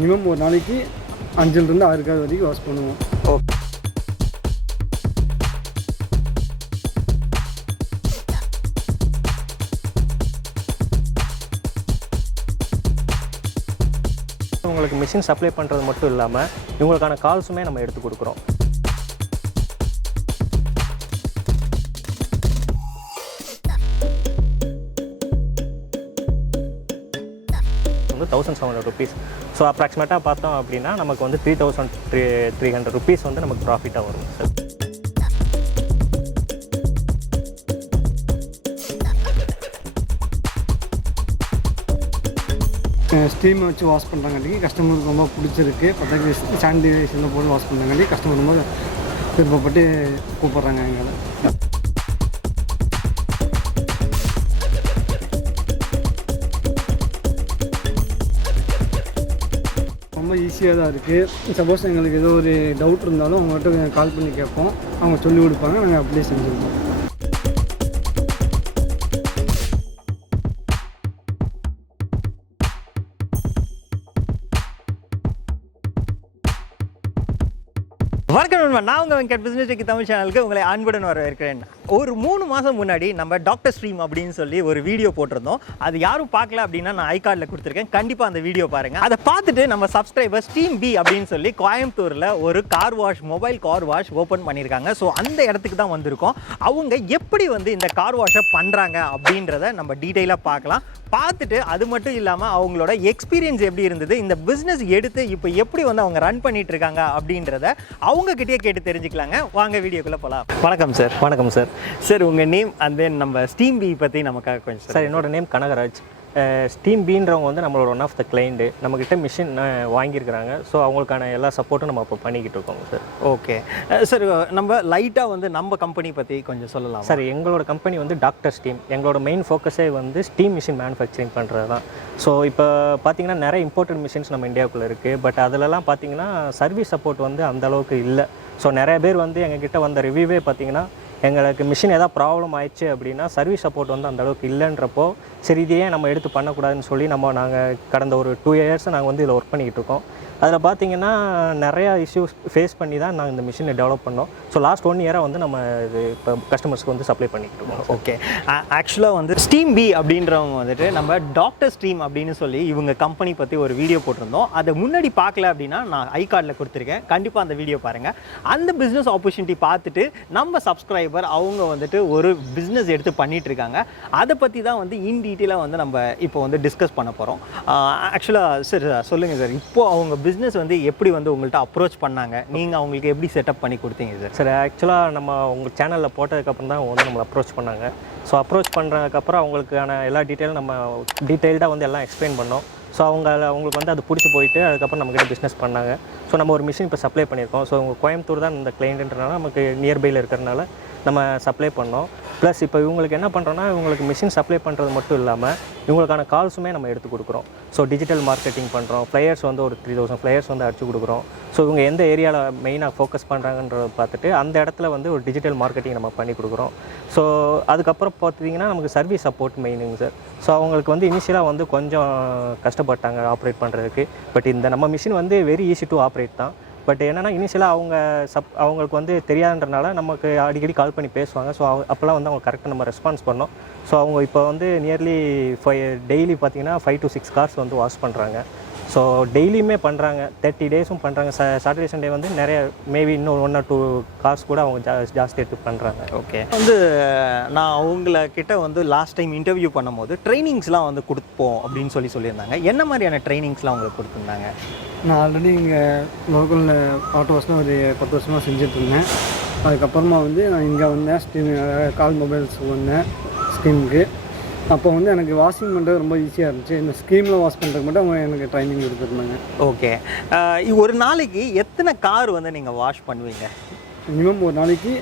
Minimum ஒரு நாளைக்கு 5லிருந்து 6 car வரைக்கும் வாஷ் பண்ணுவோம். ஓகே. உங்களுக்கு மிஷின் சப்ளை பண்ணுறது மட்டும் இல்லாமல் இவங்களுக்கான கால்ஸுமே நம்ம எடுத்து கொடுக்குறோம். வந்து 1700 rupees. ஸோ அப்ராக்சிமேட்டாக பார்த்தோம் அப்படின்னா நமக்கு வந்து 3300 rupees வந்து நமக்கு ப்ராஃபிட்டாக வரும் சார். ஸ்டீமை வச்சு வாஷ் பண்ணுறாங்காட்டி கஸ்டமருக்கு ரொம்ப பிடிச்சிருக்கு. பத்தாக்கு சானிடைசரில் போட்டு வாஷ் பண்ணுறாங்காட்டி கஸ்டமர் ரொம்ப விருப்பப்பட்டு கூப்பிட்றாங்க எங்களை. ரொம்ப ஈஸியாக தான் இருக்குது. சப்போஸ் எங்களுக்கு ஏதோ ஒரு டவுட் இருந்தாலும் அவங்கள்ட்ட கால் பண்ணி கேட்போம், அவங்க சொல்லிக் கொடுப்பாங்க, நாங்கள் அப்படியே செஞ்சுருக்கோம். வணக்கம், நான் உங்கள் வெங்கட் பிஸ்னஸ் டெக்கி தமிழ் சேனலுக்கு உங்களை அன்புடன் வரவேற்கிறேன். ஒரு 3 மாதம் முன்னாடி நம்ம டாக்டர் ஸ்ட்ரீம் அப்படின்னு சொல்லி ஒரு வீடியோ போட்டிருந்தோம். அது யாரும் பார்க்கல அப்படின்னா நான் ஐகார்டில் கொடுத்துருக்கேன், கண்டிப்பாக அந்த வீடியோ பாருங்கள். அதை பார்த்துட்டு நம்ம சப்ஸ்கிரைபர் ஸ்டீம் பி அப்படின்னு சொல்லி கோயம்புத்தூரில் ஒரு car wash, mobile car wash open பண்ணியிருக்காங்க. ஸோ அந்த இடத்துக்கு தான் வந்திருக்கோம். அவங்க எப்படி வந்து இந்த கார் வாஷை பண்ணுறாங்க அப்படின்றத நம்ம டீட்டெயிலாக பார்க்கலாம். பார்த்துட்டு அது மட்டும் இல்லாமல் அவங்களோட எக்ஸ்பீரியன்ஸ் எப்படி இருந்தது, இந்த பிஸ்னஸ் எடுத்து இப்போ எப்படி வந்து அவங்க ரன் பண்ணிட்டு இருக்காங்க அப்படின்றத அவங்ககிட்டயே கேட்டு தெரிஞ்சுக்கலாங்க. வாங்க வீடியோக்குள்ளே போகலாம். வணக்கம் சார். வணக்கம் சார். சார் உங்கள் நேம் அண்ட் தென் நம்ம ஸ்டீம் பி பற்றி நமக்காக கொஞ்சம் சார். என்னோட நேம் கனகராஜ். ஸ்டீம் பீன்றவங்க வந்து நம்மளோட ஒன் ஆஃப் த கிளைண்ட்டு, நம்மக்கிட்ட மிஷின் வாங்கியிருக்கிறாங்க. ஸோ அவங்களுக்கான எல்லா சப்போர்ட்டும் நம்ம இப்போ பண்ணிக்கிட்டு இருக்கோங்க சார். ஓகே சார், நம்ம லைட்டாக வந்து நம்ம கம்பெனி பற்றி கொஞ்சம் சொல்லலாம் சார். எங்களோட கம்பெனி வந்து டாக்டர் ஸ்டீம். எங்களோட மெயின் ஃபோக்கஸே வந்து ஸ்டீம் மிஷின் மேனுஃபேக்சரிங் பண்ணுறது தான். ஸோ இப்போ பார்த்தீங்கன்னா நிறைய இம்போர்ட்டட் மிஷின்ஸ் நம்ம இந்தியாவுக்குள்ளே இருக்குது. பட் அதிலலாம் பார்த்தீங்கன்னா சர்வீஸ் சப்போர்ட் வந்து அந்தளவுக்கு இல்லை. ஸோ நிறைய பேர் வந்து எங்ககிட்ட வந்த ரிவ்யூவே பார்த்தீங்கன்னா எங்களுக்கு மிஷின் எதாவது ப்ராப்ளம் ஆயிடுச்சு அப்படின்னா சர்வீஸ் சப்போர்ட் வந்து அந்தளவுக்கு இல்லைன்றப்போ சரி இதையே நம்ம எடுத்து பண்ணக்கூடாதுன்னு சொல்லி நாங்கள் கடந்த ஒரு 2 years நாங்கள் வந்து இதில் ஒர்க் பண்ணிக்கிட்டு இருக்கோம். அதில் பார்த்தீங்கன்னா நிறையா இஷ்யூஸ் ஃபேஸ் பண்ணி தான் நாங்கள் இந்த மிஷினை டெவலப் பண்ணோம். ஸோ லாஸ்ட் 1 year வந்து நம்ம இது இப்போ கஸ்டமர்ஸ்க்கு வந்து சப்ளை பண்ணிக்கிட்டு இருக்கோம். ஓகே, ஆக்சுவலாக வந்து ஸ்டீம் பி அப்படின்றவங்க வந்துட்டு நம்ம டாக்டர் ஸ்ட்ரீம் அப்படின்னு சொல்லி இவங்க கம்பெனி பற்றி ஒரு வீடியோ போட்டிருந்தோம். அதை முன்னாடி பார்க்கல அப்படின்னா நான் ஐகார்டில் கொடுத்துருக்கேன், கண்டிப்பாக அந்த வீடியோ பாருங்கள். அந்த பிஸ்னஸ் ஆப்பர்ச்சுனிட்டி பார்த்துட்டு நம்ம சப்ஸ்கிரைபர் அவங்க வந்துட்டு ஒரு பிஸ்னஸ் எடுத்து பண்ணிகிட்டு இருக்காங்க. அதை பற்றி தான் வந்து இன் டீட்டெயிலாக வந்து நம்ம இப்போ வந்து டிஸ்கஸ் பண்ண போகிறோம். ஆக்சுவலாக சார் சொல்லுங்கள் சார், இப்போது அவங்க பிஸ்னஸ் வந்து எப்படி வந்து உங்கள்கிட்ட அப்ரோச் பண்ணாங்க, நீங்கள் அவங்களுக்கு எப்படி செட்டப் பண்ணி கொடுத்தீங்க சார்? சார் ஆக்சுவலாக நம்ம உங்கள் சேனலில் போட்டதுக்கப்புறம் தான் அவங்க வந்து நம்மளை அப்ரோச் பண்ணாங்க. ஸோ அப்ரோச் பண்ணுறதுக்கப்புறம் அவங்களுக்கான எல்லா டீட்டெயிலும் நம்ம டீட்டெயில்டாக வந்து எல்லாம் எக்ஸ்பிளைன் பண்ணோம். ஸோ அவங்களுக்கு வந்து அது பிடிச்சி போயிட்டு அதுக்கப்புறம் நம்மக்கிட்ட பிஸ்னஸ் பண்ணாங்க. ஸோ நம்ம ஒரு மிஷின் இப்போ சப்ளை பண்ணியிருக்கோம். ஸோ உங்கள் கோயம்புத்தூர் தான் இந்த கிளைண்ட்டுன்றனால நமக்கு நியர்பையில் இருக்கிறனால நம்ம சப்ளை பண்ணோம். ப்ளஸ் இப்போ இவங்களுக்கு என்ன பண்ணுறோன்னா இவங்களுக்கு மிஷின் சப்ளை பண்ணுறது மட்டும் இல்லாமல் இவங்களுக்கான கால்ஸுமே நம்ம எடுத்து கொடுக்குறோம். ஸோ டிஜிட்டல் மார்க்கெட்டிங் பண்ணுறோம். ஃப்ளையர்ஸ் வந்து ஒரு 3000 ஃப்ளையர்ஸ் வந்து அடிச்சு கொடுக்குறோம். ஸோ இவங்க எந்த ஏரியாவில் மெயினாக ஃபோக்கஸ் பண்ணுறாங்கன்றத பார்த்துட்டு அந்த இடத்துல வந்து ஒரு டிஜிட்டல் மார்க்கெட்டிங் நம்ம பண்ணி கொடுக்குறோம். ஸோ அதுக்கப்புறம் பார்த்திங்கன்னா நமக்கு சர்வீஸ் சப்போர்ட் மெயினுங்க சார். ஸோ அவங்களுக்கு வந்து இனிஷியலாக வந்து கொஞ்சம் கஷ்டப்பட்டாங்க ஆப்ரேட் பண்ணுறதுக்கு. பட் இந்த நம்ம மிஷின் வந்து வெரி ஈஸி டு ஆப்ரேட் தான். பட் என்னென்னா இனிஷியலாக அவங்களுக்கு வந்து தெரியாதுன்றனால நமக்கு அடிக்கடி கால் பண்ணி பேசுவாங்க. ஸோ அப்போல்லாம் வந்து அவங்க கரெக்டாக நம்ம ரெஸ்பான்ஸ் பண்ணோம். ஸோ அவங்க இப்போ வந்து நியர்லி டெய்லி பார்த்திங்கன்னா 5 to 6 cars வந்து வாஷ் பண்ணுறாங்க. ஸோ டெய்லியுமே பண்ணுறாங்க, 30 days பண்ணுறாங்க. சாட்டர்டே சண்டே வந்து நிறைய மேபி இன்னும் 1 or 2 cars கூட அவங்க ஜாஸ்தி எடுத்து பண்ணுறாங்க. ஓகே, வந்து நான் அவங்கக்கிட்ட வந்து லாஸ்ட் டைம் இன்டர்வியூ பண்ணும்போது ட்ரைனிங்ஸ்லாம் வந்து கொடுப்போம் அப்படின்னு சொல்லியிருந்தாங்க. என்ன மாதிரியான ட்ரைனிங்ஸ்லாம் அவங்களுக்கு கொடுத்துருந்தாங்க? நான் ஆல்ரெடி இங்கே லோக்கலில் ஆட்டோ வாஷ்லாம் ஒரு 10 வருஷமாக செஞ்சிட்ருந்தேன். அதுக்கப்புறமா வந்து நான் இங்கே வந்தேன், ஸ்டீம் கால் மொபைல்ஸுக்கு வந்தேன் ஸ்கீமுக்கு. அப்போ வந்து எனக்கு வாஷிங் பண்ணுறது ரொம்ப ஈஸியாக இருந்துச்சு. இந்த ஸ்கீமில் வாஷ் பண்ணுறதுக்கு மட்டும் அவங்க எனக்கு ட்ரைனிங் கொடுத்துருந்தாங்க. ஓகே, ஒரு நாளைக்கு எத்தனை கார் வந்து நீங்கள் வாஷ் பண்ணுவீங்க? மினிமம் ஒரு நாளைக்கு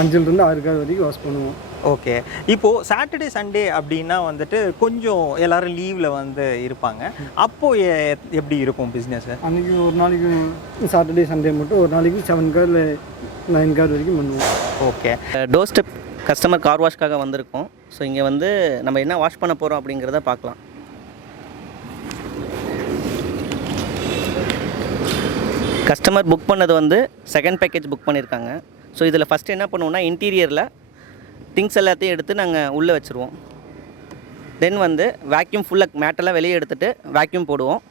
5லிருந்து 6 கார் வரைக்கும் வாஷ் பண்ணுவோம். ஓகே, இப்போது சாட்டர்டே சண்டே அப்படின்னா வந்துட்டு கொஞ்சம் எல்லோரும் லீவில் வந்து இருப்பாங்க. அப்போது எப்படி இருக்கும் பிஸ்னஸ்? அன்றைக்கி ஒரு நாளைக்கு சாட்டர்டே சண்டே மட்டும் ஒரு நாளைக்கு 7 கார் 9 கார் வரைக்கும் பண்ணுவோம். Okay, door step customer car வாஷ்க்காக வந்திருக்கோம். ஸோ இங்கே வந்து நம்ம என்ன வாஷ் பண்ண போகிறோம் அப்படிங்கிறத பார்க்கலாம். கஸ்டமர் புக் பண்ணது வந்து செகண்ட் பேக்கேஜ் புக் பண்ணியிருக்காங்க. ஸோ இதில் ஃபஸ்ட்டு என்ன பண்ணுவோம்னா இன்டீரியரில் திங்ஸ் எல்லாத்தையும் எடுத்து நாங்கள் உள்ளே வச்சுருவோம். தென் வந்து வேக்யூம் ஃபுல்லாக மேட்டெல்லாம் வெளியே எடுத்துகிட்டு வேக்யூம் போடுவோம்.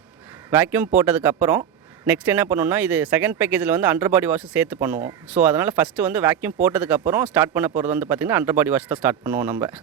வேக்யூம் போட்டதுக்கப்புறம் நெக்ஸ்ட் என்ன பண்ணுவோம்னா இது செகண்ட் பேக்கேஜில் வந்து அண்டர் பாடி வாஷ் சேர்த்து பண்ணுவோம். ஸோ அதனால் ஃபஸ்ட்டு வந்து வேக்யூம் போட்டதுக்கப்புறம் ஸ்டார்ட் பண்ண போகிறது வந்து பார்த்திங்கன்னா அண்டர் பாடி வாஷ் தான் ஸ்டார்ட் பண்ணுவோம் நம்ம.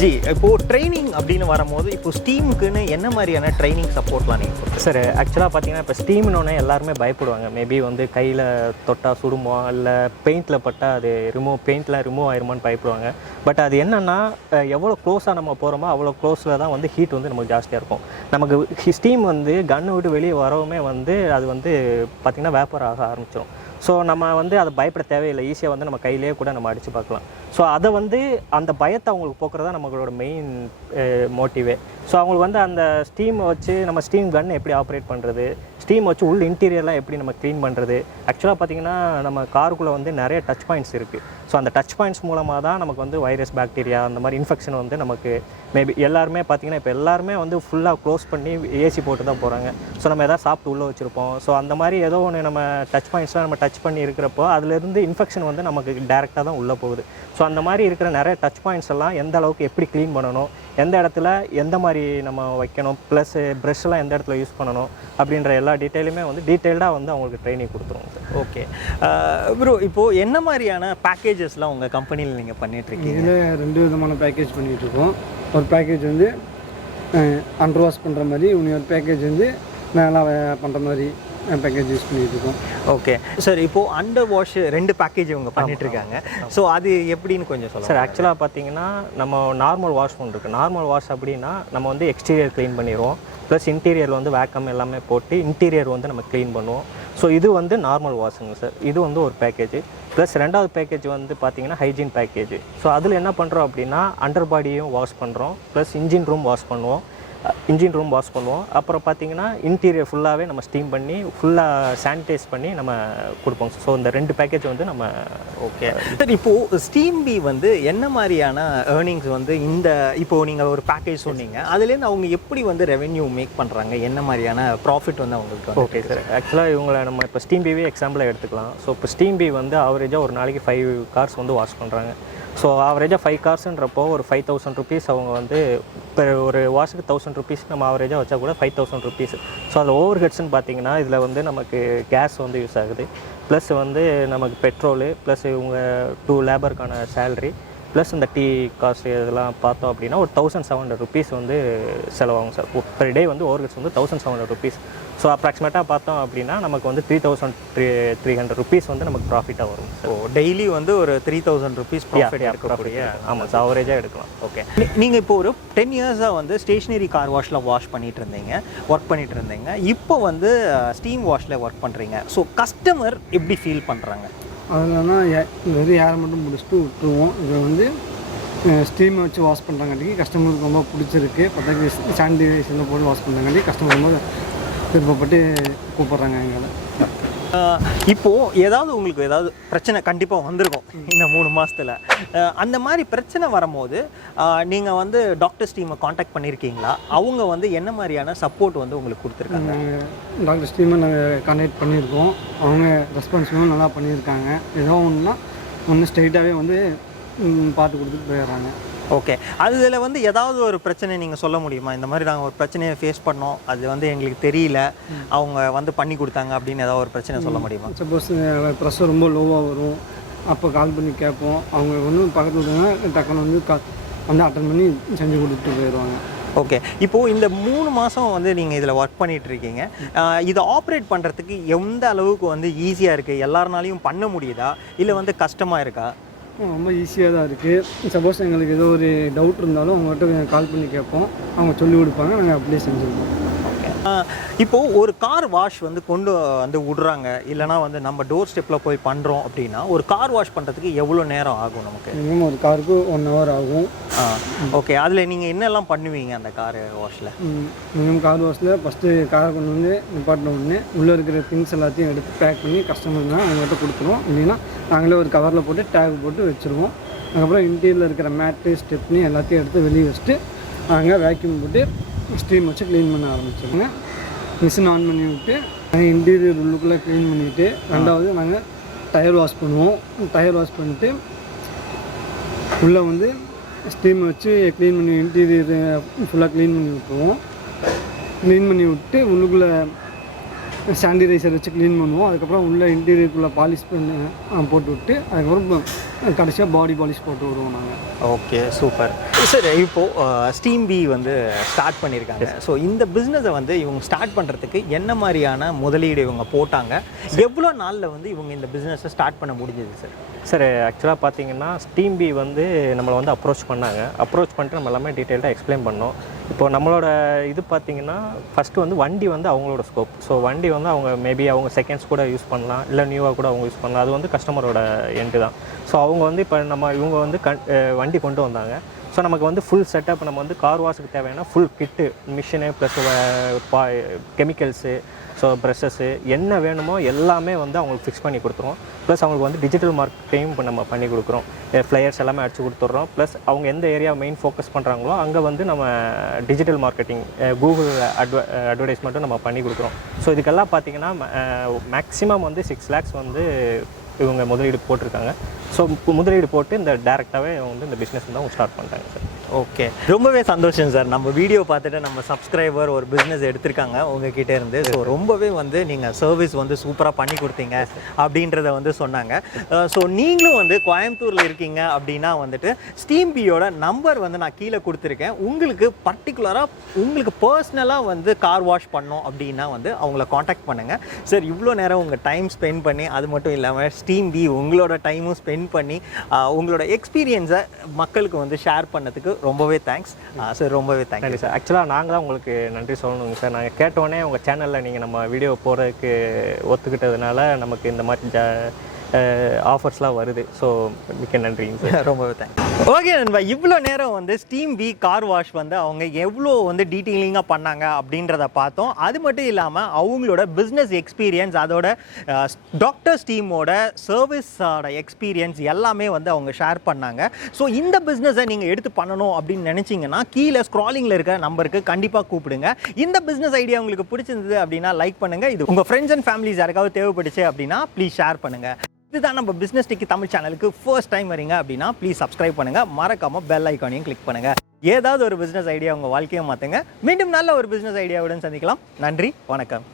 ஜி இப்போது ட்ரைனிங் அப்படின்னு வரும்போது இப்போ ஸ்டீமுக்குன்னு என்ன மாதிரியான ட்ரைனிங் சப்போர்ட்லாம் நீங்கள் கொடுத்து? சார் ஆக்சுவலாக பார்த்தீங்கன்னா இப்போ ஸ்டீம்னோடனே எல்லாருமே பயப்படுவாங்க. மேபி வந்து கையில் தொட்டால் சுடுமோ இல்லை பெயிண்டில் பட்டால் அது பெயிண்ட்லாம் ரிமூவ் ஆயிருமான்னு பயப்படுவாங்க. பட் அது என்னென்னா எவ்வளோ க்ளோஸாக நம்ம போகிறோமோ அவ்வளோ க்ளோஸில் தான் வந்து ஹீட் வந்து நமக்கு ஜாஸ்தியாக இருக்கும். நமக்கு ஸ்டீம் வந்து கன்னை விட்டு வெளியே வரவுமே வந்து அது வந்து பார்த்திங்கன்னா வேப்பர் ஆக ஆரம்பிச்சிடும். ஸோ நம்ம வந்து அதை பயப்பட தேவையில்லை, ஈஸியாக வந்து நம்ம கையிலேயே கூட நம்ம அடித்து பார்க்கலாம். ஸோ அதை வந்து அந்த பயத்தை அவங்களுக்கு போக்குறதா நம்மளோட மெயின் மோட்டிவே. ஸோ அவங்களுக்கு வந்து அந்த ஸ்டீமை வச்சு நம்ம ஸ்டீம் கன் எப்படி ஆப்ரேட் பண்ணுறது, ஸ்டீம் வச்சு உள்ள இன்டீரியர்லாம் எப்படி நம்ம க்ளீன் பண்ணுறது. ஆக்சுவலாக பார்த்திங்கன்னா நம்ம காருக்குள்ளே வந்து நிறைய டச் பாயிண்ட்ஸ் இருக்குது. ஸோ அந்த டச் பாயிண்ட்ஸ் மூலமாக தான் நமக்கு வந்து வைரஸ், பாக்டீரியா அந்த மாதிரி இன்ஃபெக்ஷன் வந்து நமக்கு மேபி எல்லாருமே பார்த்திங்கன்னா இப்போ எல்லாருமே வந்து ஃபுல்லாக க்ளோஸ் பண்ணி ஏசி போட்டு தான் போகிறாங்க. ஸோ நம்ம எதாவது சாப்பிட்டு உள்ளே வச்சுருப்போம். ஸோ அந்த மாதிரி ஏதோ ஒன்று நம்ம டச் பாயிண்ட்ஸ்லாம் நம்ம டச் பண்ணி இருக்கிறப்போ அதுலேருந்து இன்ஃபெக்ஷன் வந்து நமக்கு டேரெக்டாக தான் உள்ளே போகுது. ஸோ அந்த மாதிரி இருக்கிற நிறைய டச் பாயிண்ட்ஸ் எல்லாம் எந்த அளவுக்கு எப்படி க்ளீன் பண்ணணும், எந்த இடத்துல எந்த மாதிரி நம்ம வைக்கணும், ப்ளஸ் ப்ரெஷ்லாம் எந்த இடத்துல யூஸ் பண்ணணும் அப்படின்ற எல்லா டீட்டெயிலுமே வந்து டீட்டெயில்டாக வந்து அவங்களுக்கு ட்ரைனிங் கொடுத்துருவோம் சார். ஓகே ப்ரோ, இப்போது என்ன மாதிரியான பேக்கேஜஸ்லாம் உங்கள் கம்பெனியில் நீங்கள் பண்ணிகிட்ருக்கீங்க? இதில் 2 விதமான பேக்கேஜ் பண்ணிகிட்ருக்கோம். ஒரு பேக்கேஜ் வந்து அண்டர் வாஷ் பண்ணுற மாதிரி, இன்னொரு பேக்கேஜ் வந்து மேலே பண்ணுற மாதிரி பேக்கேஜ் யூஸ் பண்ணிகிட்டு இருக்கோம். ஓகே சார், இப்போது அண்டர் வாஷ் 2 பேக்கேஜ் இவங்க பண்ணிகிட்ருக்காங்க. ஸோ அது எப்படின்னு கொஞ்சம் சொல்லுங்கள் சார். ஆக்சுவலாக பார்த்தீங்கன்னா நம்ம நார்மல் வாஷ் ஒன்று இருக்குது. நார்மல் வாஷ் அப்படின்னா நம்ம வந்து எக்ஸ்டீரியர் க்ளீன் பண்ணிடுவோம், ப்ளஸ் இன்டீரியர் வந்து வேக்கம் எல்லாமே போட்டு இன்டீரியர் வந்து நம்ம க்ளீன் பண்ணுவோம். ஸோ இது வந்து நார்மல் வாஷுங்க சார். இது வந்து ஒரு பேக்கேஜ். ப்ளஸ் 2வது பேக்கேஜ் வந்து பார்த்திங்கன்னா ஹைஜீன் பேக்கேஜ். ஸோ அதில் என்ன பண்ணுறோம் அப்படின்னா அண்டர் பாடியும் வாஷ் பண்ணுறோம், ப்ளஸ் இன்ஜின் ரூம் வாஷ் பண்ணுவோம். இன்ஜின் ரூம் வாஷ் பண்ணுவோம். அப்புறம் பார்த்தீங்கன்னா இன்டீரியர் ஃபுல்லாகவே நம்ம ஸ்டீம் பண்ணி ஃபுல்லாக சானிடைஸ் பண்ணி நம்ம கொடுப்போம். ஸோ இந்த 2 பேக்கேஜ் வந்து நம்ம ஓகே சார். இப்போது ஸ்டீம் பி வந்து என்ன மாதிரியான ஏர்னிங்ஸ் வந்து இந்த இப்போது நீங்கள் ஒரு பேக்கேஜ் சொன்னீங்க, அதுலேருந்து அவங்க எப்படி வந்து ரெவென்யூ மேக் பண்ணுறாங்க, என்ன மாதிரியான ப்ராஃபிட் வந்து அவங்களுக்கு? Okay sir. ஆக்சுவலாக இவங்களை நம்ம இப்போ ஸ்டீம் பிவே எக்ஸாம்பிளாக எடுத்துக்கலாம். ஸோ இப்போ ஸ்டீம் பி வந்து ஆவரேஜாக ஒரு நாளைக்கு 5 கார்ஸ் வந்து வாஷ் பண்ணுறாங்க. ஸோ ஆவரேஜாக 5 கார்ஸுன்றப்போ ஒரு 5000 ருபீஸ் அவங்க வந்து இப்போ ஒரு வாஷுக்கு 1000 ருபீஸ் நம்ம ஆவரேஜாக வச்சா கூட 5000 ருபீஸ். ஸோ அதில் ஓவர் ஹெட்ஸ்ன்னு பார்த்தீங்கன்னா இதில் வந்து நமக்கு கேஸ் வந்து யூஸ் ஆகுது, ப்ளஸ் வந்து நமக்கு பெட்ரோலு, ப்ளஸ் இவங்க 2 லேபருக்கான சேலரி, ப்ளஸ் இந்த டீ காஸ்ட் இதெல்லாம் பார்த்தோம் அப்படின்னா ஒரு 1700 ருபீஸ் வந்து செலவாகும் சார். பெர் டே வந்து ஓவர் ஹெட்ஸ் வந்து 1700 ருபீஸ். ஸோ அப்ராக்சிமேட்டாக பார்த்தோம் அப்படின்னா நமக்கு வந்து 3300 ருபீஸ் வந்து நமக்கு ப்ராஃபிட்டாக வரும். ஸோ டெய்லி வந்து ஒரு 3000 ருபீஸ் ப்ராஃபிட் இருக்கக்கூடிய. ஆமாம் சார், அவரேஜாக எடுக்கலாம். ஓகே. நீங்கள் இப்போ ஒரு 10 இயர்ஸாக வந்து ஸ்டேஷ்னரி கார் வாஷில் வாஷ் பண்ணிட்டு இருந்தீங்க, ஒர்க் பண்ணிட்டு இருந்தீங்க. இப்போ வந்து ஸ்டீம் வாஷில் ஒர்க் பண்ணுறீங்க. ஸோ கஸ்டமர் எப்படி ஃபீல் பண்ணுறாங்க? அதுலனா வெறும் ஏரை மட்டும் முடிச்சுட்டு விட்டுருவோம். இது வந்து ஸ்டீமை வச்சு வாஷ் பண்ணுறாங்காட்டிக்கு கஸ்டமருக்கு ரொம்ப பிடிச்சிருக்கு. பத்தாக்கு சானிடைசரில் போட்டு வாஷ் பண்ணுறாங்காட்டி கஸ்டமர் ரொம்ப விருப்பப்பட்டு கூப்பிட்றாங்க எங்களை. இப்போது ஏதாவது உங்களுக்கு ஏதாவது பிரச்சனை கண்டிப்பாக வந்திருக்கும் இந்த 3 மாதத்தில். அந்த மாதிரி பிரச்சனை வரும்போது நீங்கள் வந்து டாக்டர்ஸ் டீமை காண்டாக்ட் பண்ணியிருக்கீங்களா? அவங்க வந்து என்ன மாதிரியான சப்போர்ட் வந்து உங்களுக்கு கொடுத்துருக்காங்க? டாக்டர்ஸ் டீமை நாங்கள் கான்டாக்ட் பண்ணியிருக்கோம். அவங்க ரெஸ்பான்சிபிளும் நல்லா பண்ணியிருக்காங்க. ஏதோ ஒன்று ஸ்ட்ரெயிட்டாகவே வந்து பார்த்து கொடுத்துட்டு போயிடுறாங்க. ஓகே. அதில் வந்து ஏதாவது ஒரு பிரச்சனை நீங்கள் சொல்ல முடியுமா? இந்த மாதிரி நாங்கள் ஒரு பிரச்சனையை ஃபேஸ் பண்ணோம், அது வந்து எங்களுக்கு தெரியல, அவங்க வந்து பண்ணி கொடுத்தாங்க அப்படின்னு ஏதாவது ஒரு பிரச்சனை சொல்ல முடியுமா? சப்போஸ் ப்ரெஷர் ரொம்ப லோவாக வரும், அப்போ கால் பண்ணி கேட்போம். அவங்க வந்து பக்கத்தில் இருந்தாங்க டக்குன்னு வந்து அட்டன் பண்ணி செஞ்சு கொடுத்துட்டு போயிடுவாங்க. ஓகே. இப்போது இந்த 3 மாதம் வந்து நீங்கள் இதில் ஒர்க் பண்ணிகிட்ருக்கீங்க. இதை ஆப்ரேட் பண்ணுறதுக்கு எந்த அளவுக்கு வந்து ஈஸியாக இருக்குது? எல்லாருனாலையும் பண்ண முடியுதா, இல்லை வந்து கஷ்டமாக இருக்கா? ரொம்ப ஈஸியாக தான் இருக்குது. சப்போஸ் எங்களுக்கு ஏதோ ஒரு டவுட் இருந்தாலும் அவங்ககிட்ட கால் பண்ணி கேட்போம், அவங்க சொல்லிக் கொடுப்பாங்க, நாங்கள் அப்படியே செஞ்சுருக்கோம். இப்போது ஒரு கார் வாஷ் வந்து கொண்டு வந்து விடுறாங்க, இல்லைனா வந்து நம்ம டோர் ஸ்டெப்பில் போய் பண்ணுறோம் அப்படின்னா ஒரு கார் வாஷ் பண்ணுறதுக்கு எவ்வளோ நேரம் ஆகும் நமக்கு? மினிமம் ஒரு காருக்கு 1 ஹவர் ஆகும். ஓகே. அதில் நீங்கள் என்னெல்லாம் பண்ணுவீங்க அந்த கார் வாஷில்? மினிமம் கார் வாஷில் ஃபஸ்ட்டு காரை கொண்டு வந்து நிப்பாட்டின உடனே உள்ளே இருக்கிற திங்ஸ் எல்லாத்தையும் எடுத்து பேக் பண்ணி கஸ்டமர்னா அவங்ககிட்ட கொடுத்துருவோம். இல்லைன்னா நாங்களே ஒரு கவரில் போட்டு டேக் போட்டு வச்சுருவோம். அதுக்கப்புறம் இன்டீரியரில் இருக்கிற மேட்டு ஸ்டெப்னி எல்லாத்தையும் எடுத்து வெளியே வச்சுட்டு நாங்கள் வேக்யூம் போட்டு ஸ்டீம் வச்சு க்ளீன் பண்ண ஆரம்பிச்சிருங்க. மிஷின் ஆன் பண்ணி விட்டு நாங்கள் இன்டீரியர் உள்ளுக்குள்ளே க்ளீன் பண்ணிவிட்டு, ரெண்டாவது நாங்கள் டயர் வாஷ் பண்ணுவோம். டயர் வாஷ் பண்ணிவிட்டு உள்ளே வந்து ஸ்டீம் வச்சு க்ளீன் பண்ணி இன்டீரியர் ஃபுல்லாக க்ளீன் பண்ணி விட்டுருவோம். க்ளீன் பண்ணி விட்டு உள்ளுக்குள்ளே சானிடைசர் வச்சு க்ளீன் பண்ணுவோம். அதுக்கப்புறம் உள்ளே இன்டீரியருக்குள்ளே பாலிஷ் பண்ணி போட்டு விட்டு அதுக்கப்புறம் கடைசியாக பாடி பாலிஷ் போட்டு விடுவோம் நாங்கள். Okay, super sir. இப்போது ஸ்டீம் பி வந்து ஸ்டார்ட் பண்ணியிருக்காங்க. ஸோ இந்த பிஸ்னஸை வந்து இவங்க ஸ்டார்ட் பண்ணுறதுக்கு என்ன மாதிரியான முதலீடு இவங்க போட்டாங்க? எவ்வளோ நாளில் வந்து இவங்க இந்த பிஸ்னஸை ஸ்டார்ட் பண்ண முடிஞ்சது சார்? சார் ஆக்சுவலாக பார்த்தீங்கன்னா ஸ்டீம் பி வந்து நம்மளை வந்து அப்ரோச் பண்ணாங்க. அப்ரோச் பண்ணிட்டு நம்ம எல்லாமே டீட்டெயில்டாக எக்ஸ்பிளைன் பண்ணோம். இப்போ நம்மளோட இது பார்த்தீங்கன்னா ஃபஸ்ட்டு வந்து வண்டி வந்து அவங்களோட ஸ்கோப். ஸோ வண்டி வந்து அவங்க மேபி அவங்க செகண்ட்ஸ் கூட யூஸ் பண்ணலாம், இல்லை நியூவாக கூட அவங்க யூஸ் பண்ணலாம். அது வந்து கஸ்டமரோட எண்டு தான். ஸோ அவங்க வந்து இப்போ இவங்க வந்து வண்டி கொண்டு வந்தாங்க. ஸோ நமக்கு வந்து ஃபுல் செட்டப் நம்ம வந்து கார் வாஷுக்கு தேவையான full kit, machine plus chemicals, so brushes என்ன வேணுமோ எல்லாமே வந்து அவங்களுக்கு ஃபிக்ஸ் பண்ணி கொடுத்துருவோம். ப்ளஸ் அவங்களுக்கு வந்து டிஜிட்டல் மார்க்கெட்டையும் இப்போ நம்ம பண்ணி கொடுக்குறோம். ஃப்ளையர்ஸ் எல்லாமே அடிச்சு கொடுத்துட்றோம். ப்ளஸ் அவங்க எந்த ஏரியா மெயின் ஃபோக்கஸ் பண்ணுறாங்களோ அங்கே வந்து நம்ம டிஜிட்டல் மார்க்கெட்டிங், கூகுள் அட்வர்டைஸ்மெண்ட்டும் நம்ம பண்ணி கொடுக்குறோம். ஸோ இதுக்கெல்லாம் பார்த்தீங்கன்னா மேக்ஸிமம் வந்து 6 lakhs வந்து இவங்க முதலீடு போட்டிருக்காங்க. ஸோ முதலீடு போட்டு இந்த டேரெக்டாகவே வந்து இந்த பிஸ்னஸ் தான் ஸ்டார்ட் பண்ணிட்டாங்க சார். ஓகே, ரொம்பவே சந்தோஷம் சார். நம்ம வீடியோ பார்த்துட்டு நம்ம சப்ஸ்கிரைபர் ஒரு பிஸ்னஸ் எடுத்திருக்காங்க உங்ககிட்ட இருந்து. ஸோ ரொம்பவே வந்து நீங்கள் சர்வீஸ் வந்து சூப்பராக பண்ணி கொடுத்தீங்க அப்படின்றத வந்து சொன்னாங்க. ஸோ நீங்களும் வந்து கோயம்புத்தூரில் இருக்கீங்க அப்படின்னா வந்துட்டு ஸ்டீம் பியோட நம்பர் வந்து நான் கீழே கொடுத்துருக்கேன். உங்களுக்கு பர்டிகுலராக உங்களுக்கு பர்சனலாக வந்து கார் வாஷ் பண்ணோம் அப்படின்னா வந்து அவங்கள காண்டாக்ட் பண்ணுங்கள். சார் இவ்வளோ நேரம் உங்கள் டைம் ஸ்பெண்ட் பண்ணி, அது மட்டும் இல்லாமல் ஸ்டீம் பி உங்களோட டைமும் ஸ்பெண்ட் பண்ணி உங்களோட எக்ஸ்பீரியன்ஸை மக்களுக்கு வந்து ஷேர் பண்ணதுக்கு ரொம்பவே தேங்க்ஸ் சார். ரொம்பவே தேங்க்யூ சார். ஆக்சுவலாக நாங்கள் தான் உங்களுக்கு நன்றி சொல்லணுங்க சார். நாங்கள் கேட்டோடனே உங்கள் சேனலில் நீங்கள் நம்ம வீடியோ போகிறதுக்கு ஒத்துக்கிட்டதுனால நமக்கு இந்த மாதிரி ஆஃபர்ஸ்லாம் வருது. ஸோ மிக்க நன்றிங்க சார். ரொம்பவே தேங்க்ஸ். ஓகே நண்பா, இவ்வளோ நேரம் வந்து ஸ்டீம் வி கார் வாஷ் வந்து அவங்க எவ்வளோ வந்து டீட்டெயிலிங்காக பண்ணாங்க அப்படின்றத பார்த்தோம். அது மட்டும் இல்லாமல் அவங்களோட பிஸ்னஸ் எக்ஸ்பீரியன்ஸ், அதோட டாக்டர் ஸ்டீமோட சர்வீஸோட எக்ஸ்பீரியன்ஸ் எல்லாமே வந்து அவங்க ஷேர் பண்ணாங்க. ஸோ இந்த பிஸ்னஸை நீங்கள் எடுத்து பண்ணணும் அப்படின்னு நினச்சிங்கன்னா கீழே ஸ்க்ராலிங்கில் இருக்கிற நம்பருக்கு கண்டிப்பாக கூப்பிடுங்க. இந்த பிஸ்னஸ் ஐடியா உங்களுக்கு பிடிச்சிருந்தது அப்படின்னா லைக் பண்ணுங்கள். இது உங்கள் ஃப்ரெண்ட்ஸ் அண்ட் ஃபேமிலிஸ் யாருக்காவது தேவைப்படுச்சு அப்படின்னா ப்ளீஸ் ஷேர் பண்ணுங்கள். இதுதான் நம்ம பிஸ்னஸ் டெக்கி தமிழ் சேனலுக்கு ஃபர்ஸ்ட் டைம் வரீங்க அப்படின்னா ப்ளீஸ் சப்ஸ்கிரைப் பண்ணுங்கள். மறக்காமல் பெல் ஐக்கானையும் கிளிக் பண்ணுங்கள். ஏதாவது ஒரு பிஸ்னஸ் ஐடியா உங்கள் வாழ்க்கையை மாற்றுங்க. மீண்டும் நல்ல ஒரு பிஸ்னஸ் ஐடியாவுடன் சந்திக்கலாம். நன்றி, வணக்கம்.